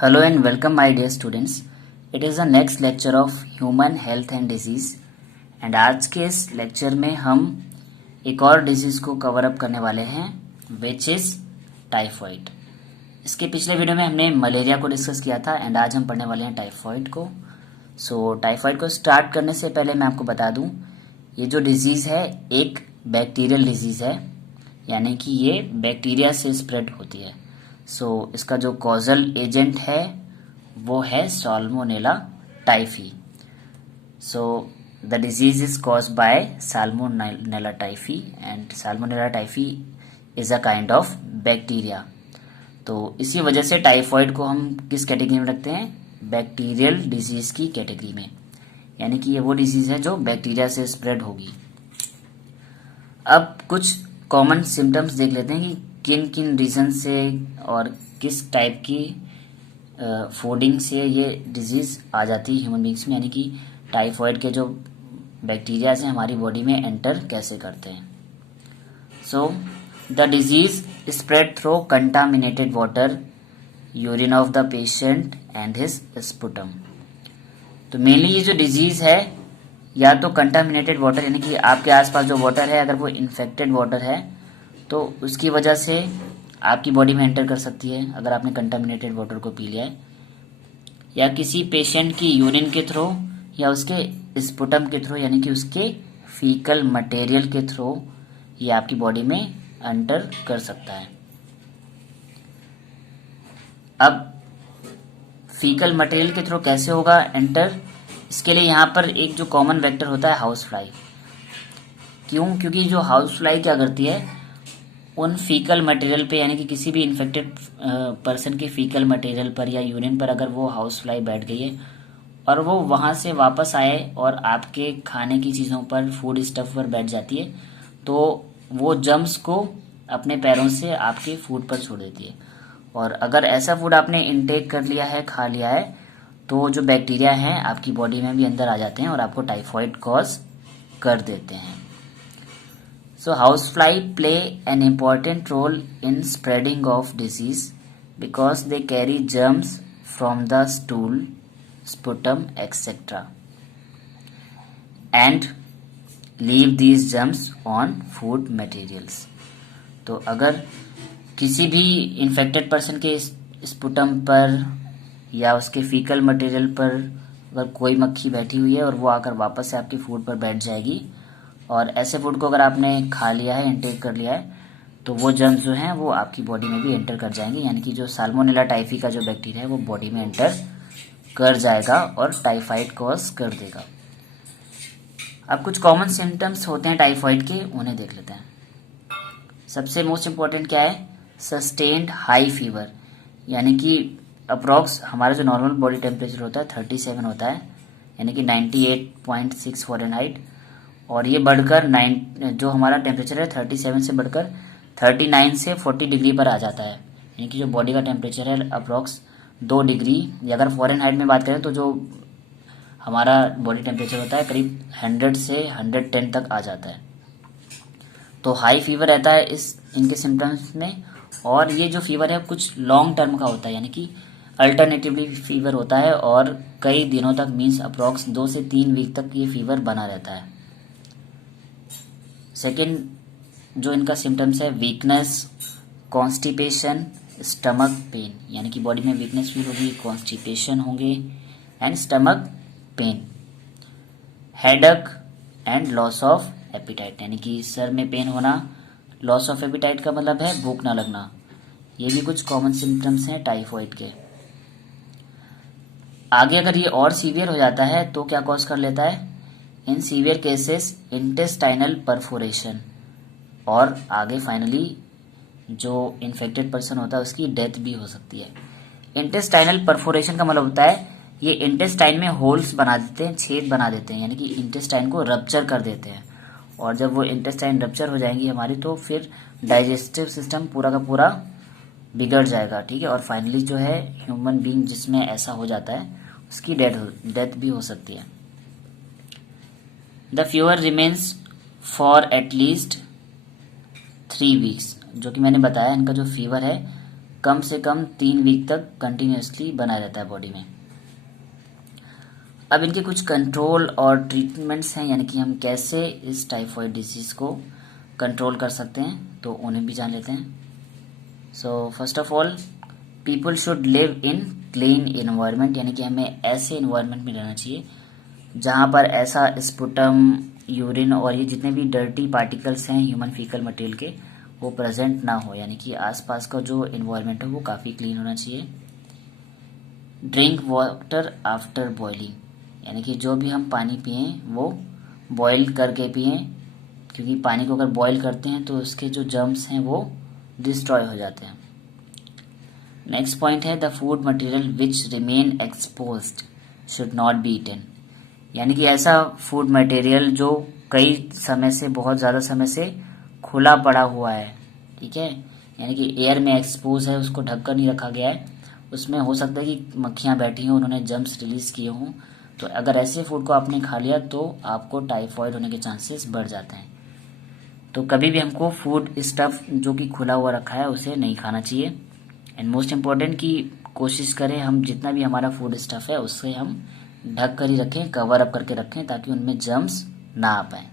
Hello and welcome my dear students. It is the next lecture of Human Health and Disease and आज के इस lecture में हम एक और डिजीज़ को कवर अप करने वाले हैं विच इज़ टाइफॉइड। इसके पिछले वीडियो में हमने मलेरिया को डिस्कस किया था एंड आज हम पढ़ने वाले हैं टाइफॉइड को। टाइफॉइड को स्टार्ट करने से पहले मैं आपको बता दूं, ये जो डिजीज़ है एक बैक्टीरियल डिजीज़ है, यानी कि ये बैक्टीरिया से स्प्रेड होती है। इसका जो कॉजल एजेंट है वो है salmonella typhi. The disease is caused by salmonella typhi and salmonella typhi is a kind of bacteria. तो इसी वजह से टाइफॉइड को हम किस कैटेगरी में रखते हैं? बैक्टीरियल डिजीज की कैटेगरी में, यानी कि ये वो डिजीज है जो बैक्टीरिया से स्प्रेड होगी। अब कुछ कॉमन सिम्टम्स देख लेते हैं कि किन किन रीज़न से और किस टाइप की फूडिंग से ये डिजीज़ आ जाती है ह्यूमन बींग्स में, यानी कि टाइफॉइड के जो बैक्टीरिया हैं हमारी बॉडी में एंटर कैसे करते हैं। The disease spread through contaminated water, urine of the patient and his sputum. तो मेनली ये जो डिजीज़ है या तो कंटामिनेटेड वाटर, यानी कि आपके आसपास जो वाटर है अगर वो इन्फेक्टेड वाटर है तो उसकी वजह से आपकी बॉडी में एंटर कर सकती है अगर आपने कंटामिनेटेड वाटर को पी लिया है, या किसी पेशेंट की यूरिन के थ्रू या उसके स्पुटम के थ्रू, यानी कि उसके फीकल मटेरियल के थ्रू ये आपकी बॉडी में एंटर कर सकता है। अब फीकल मटेरियल के थ्रू कैसे होगा एंटर? इसके लिए यहाँ पर एक जो कॉमन वेक्टर होता है हाउस फ्लाई। क्यों? क्योंकि जो हाउस फ्लाई क्या करती है, उन फीकल मटेरियल पे, यानी कि किसी भी इन्फेक्टेड पर्सन के फीकल मटेरियल पर या यूरिन पर अगर वो हाउस फ्लाई बैठ गई है और वो वहाँ से वापस आए और आपके खाने की चीज़ों पर, फूड स्टफ पर बैठ जाती है, तो वो जर्म्स को अपने पैरों से आपके फूड पर छोड़ देती है। और अगर ऐसा फूड आपने इनटेक कर लिया है, खा लिया है, तो जो बैक्टीरिया हैं आपकी बॉडी में भी अंदर आ जाते हैं और आपको टाइफॉइड कॉज कर देते हैं। Housefly play an important role in spreading of disease because they carry germs from the stool, sputum, etc. and leave these germs on food materials. तो अगर किसी भी इन्फेक्टेड पर्सन के स्पुटम पर या उसके फीकल मटेरियल पर अगर कोई मक्खी बैठी हुई है और वो आकर वापस से आपके फूड पर बैठ जाएगी, और ऐसे फूड को अगर आपने खा लिया है, इनटेक कर लिया है, तो वो जर्म्स जो हैं वो आपकी बॉडी में भी एंटर कर जाएंगे, यानी कि जो साल्मोनेला टाइफी का जो बैक्टीरिया है वो बॉडी में एंटर कर जाएगा और टाइफाइड कॉज कर देगा। अब कुछ कॉमन सिम्टम्स होते हैं टाइफाइड के, उन्हें देख लेते हैं। सबसे मोस्ट इम्पॉर्टेंट क्या है? सस्टेन्ड हाई फीवर, यानी कि अप्रॉक्स हमारा जो नॉर्मल बॉडी टेम्परेचर होता है 37 होता है, यानी कि 98.6 फ़ारेनहाइट, और ये बढ़कर जो हमारा टेम्परेचर है 37 से बढ़कर 39 से 40 डिग्री पर आ जाता है, यानी कि जो बॉडी का टेम्परेचर है अप्रॉक्स 2 डिग्री, या अगर फ़ारेनहाइट में बात करें तो जो हमारा बॉडी टेम्परेचर होता है करीब 100 से 110 तक आ जाता है। तो हाई फीवर रहता है इनके सिम्टम्स में, और ये जो फीवर है कुछ लॉन्ग टर्म का होता है, यानी कि अल्टरनेटिवली फीवर होता है और कई दिनों तक, मीन्स अप्रॉक्स 2 से 3 वीक तक ये फीवर बना रहता है। सेकेंड जो इनका सिम्टम्स है, वीकनेस, कॉन्स्टिपेशन, स्टमक पेन, यानी कि बॉडी में वीकनेस फील होगी, कॉन्स्टिपेशन होंगे and stomach pain, headache and loss of appetite, यानी कि सर में पेन होना। लॉस ऑफ एपिटाइट का मतलब है भूख ना लगना। ये भी कुछ कॉमन सिम्टम्स हैं टाइफॉइड के। आगे अगर ये और सीवियर हो जाता है तो क्या कॉज कर लेता है? In severe cases intestinal perforation, और आगे फाइनली जो इन्फेक्टेड पर्सन होता है उसकी डेथ भी हो सकती है। इंटेस्टाइनल परफोरेशन का मतलब होता है ये इंटेस्टाइन में होल्स बना देते हैं, छेद बना देते हैं, यानी कि इंटेस्टाइन को रप्चर कर देते हैं, और जब वो इंटेस्टाइन रप्चर हो जाएंगी हमारी तो फिर डाइजेस्टिव सिस्टम पूरा का पूरा बिगड़ जाएगा, ठीक है। और फाइनली जो है ह्यूमन बीइंग जिसमें ऐसा हो जाता है उसकी डेथ भी हो सकती है। The fever remains for at least 3 weeks, जो कि मैंने बताया इनका जो फीवर है कम से कम 3 वीक तक कंटिन्यूसली बना रहता है बॉडी में। अब इनके कुछ कंट्रोल और ट्रीटमेंट्स हैं, यानी कि हम कैसे इस टाइफॉइड डिजीज़ को कंट्रोल कर सकते हैं, तो उन्हें भी जान लेते हैं। So first of all, people should live in clean environment, यानी कि हमें ऐसे इन्वायरमेंट में रहना चाहिए जहाँ पर ऐसा स्पुटम, यूरिन और ये जितने भी डर्टी पार्टिकल्स हैं ह्यूमन फीकल मटेरियल के, वो प्रेजेंट ना हो, यानी कि आसपास का जो इन्वायरमेंट है वो काफ़ी क्लीन होना चाहिए। ड्रिंक वाटर आफ्टर बॉइलिंग, यानी कि जो भी हम पानी पिएं वो बॉईल करके पिएं, क्योंकि पानी को अगर बॉईल करते हैं तो उसके जो जर्म्स हैं वो डिस्ट्रॉय हो जाते हैं। नेक्स्ट पॉइंट है the food material which remain exposed should not be eaten, यानी कि ऐसा फूड मटेरियल जो कई समय से, बहुत ज़्यादा समय से खुला पड़ा हुआ है, ठीक है, यानी कि एयर में एक्सपोज है, उसको ढक कर नहीं रखा गया है, उसमें हो सकता है कि मक्खियाँ बैठी हों, उन्होंने जर्म्स रिलीज किए हों, तो अगर ऐसे फूड को आपने खा लिया तो आपको टाइफॉइड होने के चांसेस बढ़ जाते हैं। तो कभी भी हमको फूड स्टफ जो कि खुला हुआ रखा है उसे नहीं खाना चाहिए। एंड मोस्ट इम्पॉर्टेंट कि कोशिश करें हम जितना भी हमारा फूड स्टफ है उससे हम ढक कर ही रखें, कवर अप करके रखें, ताकि उनमें जर्म्स ना आ पाए।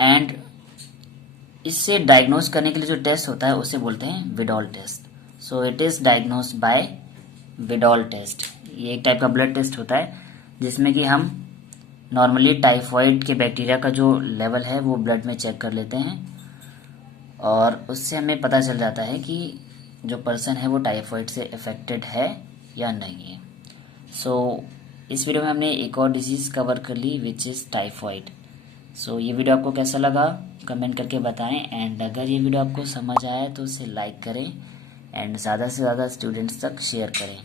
एंड इससे डायग्नोज करने के लिए जो टेस्ट होता है उसे बोलते हैं Widal test. So it is diagnosed by Widal test. ये एक टाइप का ब्लड टेस्ट होता है जिसमें कि हम नॉर्मली टाइफॉइड के बैक्टीरिया का जो लेवल है वो ब्लड में चेक कर लेते हैं, और उससे हमें पता चल जाता है कि जो पर्सन है वो टाइफॉइड से अफेक्टेड है या नहीं है। सो इस वीडियो में हमने एक और डिजीज़ कवर कर ली विच इज़ टाइफॉइड। सो ये वीडियो आपको कैसा लगा कमेंट करके बताएं, एंड अगर ये वीडियो आपको समझ आया तो उसे लाइक करें एंड ज़्यादा से ज़्यादा स्टूडेंट्स तक शेयर करें।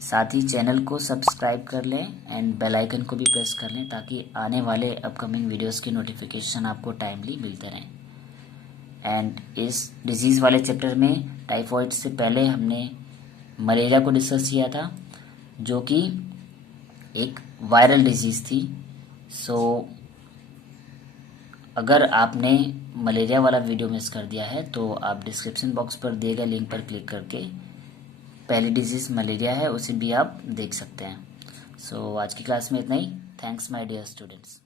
साथ ही चैनल को सब्सक्राइब कर लें एंड बेल आइकन को भी प्रेस कर लें, ताकि आने वाले अपकमिंग वीडियोस की नोटिफिकेशन आपको टाइमली मिलते रहें। एंड इस डिजीज़ वाले चैप्टर में टाइफॉइड से पहले हमने मलेरिया को डिस्कस किया था, जो कि एक वायरल डिजीज़ थी। सो अगर आपने मलेरिया वाला वीडियो मिस कर दिया है तो आप डिस्क्रिप्शन बॉक्स पर दिए गए लिंक पर क्लिक करके पहली डिजीज़ मलेरिया है उसे भी आप देख सकते हैं। सो आज की क्लास में इतना ही। Thanks my dear students.